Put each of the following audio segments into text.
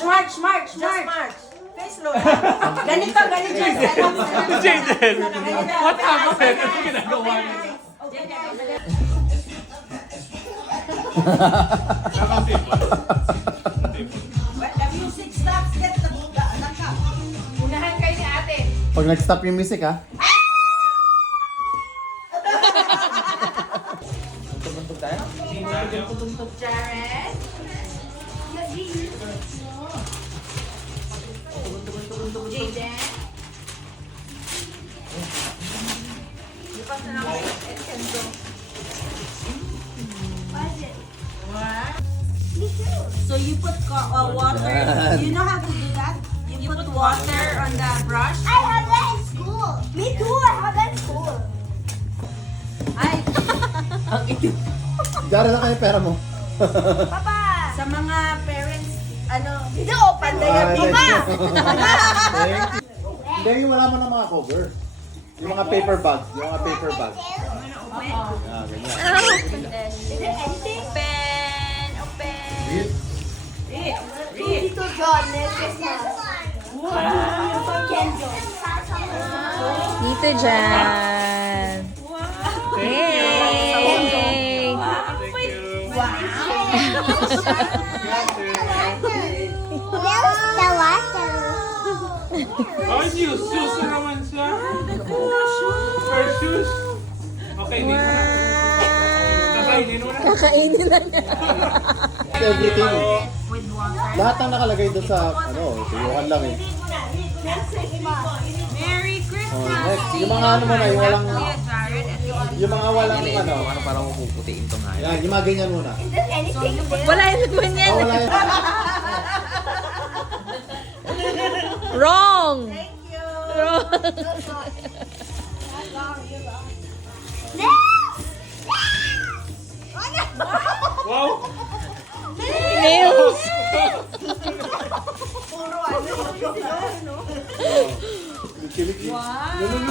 March. Face low. Ganito. Jaden, what happened? Ano ginagawa niyo? The music stops, get the naka. Unahan kayo ni ate. Pag nag-stop yung music, ha? Tuntog tayo? Jared. Jaden. Bukas na lang kayo. Enzo. So you put water. You know how to do that? You put water on the brush. I have that in school. Me too. I have that in school. Gara lang kayo pera mo. Papa. Sa mga parents, Hindi open na yan. Papa. Hindi, yung wala mo ng mga cover. Yung mga paper bag. Yung mga paper bag. Ah, ganyan. Is there anything? Open. Tito John. Wow. Kenzo. Dito dyan. Yay! Where's the water? Oh, shoes na naman siya. First shoes. Okay, hindi mo na. Kakainin mo na. Kakainin na niya. Everything. Lahat ang nakalagay doon sa, tuyukan lang eh. Merry Oh, Christmas! next. Yung mga ano mo na, yung walang, Jared at yung mga walang Parang puputiin to nga. yan, yung mga ganyan muna. Is there anything there? Wala yung naman yan. Oh, wala yan. Wrong! Thank you! Wrong. Wow! Nails!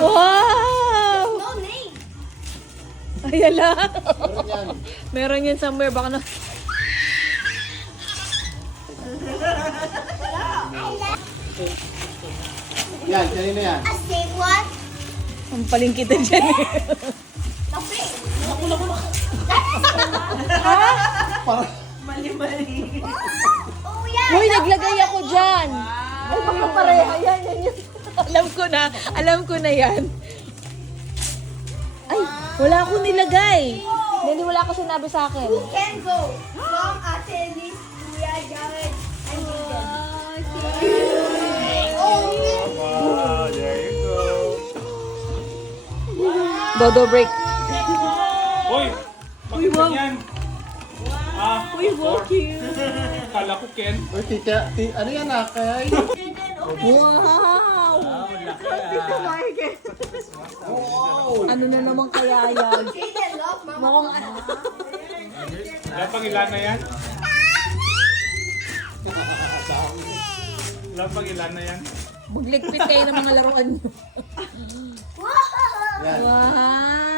Wow! No name. Ayala. Meron yan. Meron yan somewhere. Baka na... Yan, kanina yan. A same one. Ang paling kita dyan eh. Nothing. Parang, Oh yeah. Uy, naglagay ako dyan. Ay, baka pareha yan. Yan. Alam ko na yan. Ay, wala akong nilagay. Dali, wala ko sinabi sa akin. Who can go? Mom, Ate Liz, Kuya, Jared, and Wow, there you go. Dodo break. Hoy! Bakit ganyan? Uy, wow, cute. Kala ko Ken. uy, tita, ano yan ah, kaya yun. Wow! Ano na naman kaya yan? Jaden, love, Mama. Mukhang Wala pang ilan na yan? Wala pang ilan na yan? magligpit kayo ng mga laruan mo. Wow. Yan. Wow!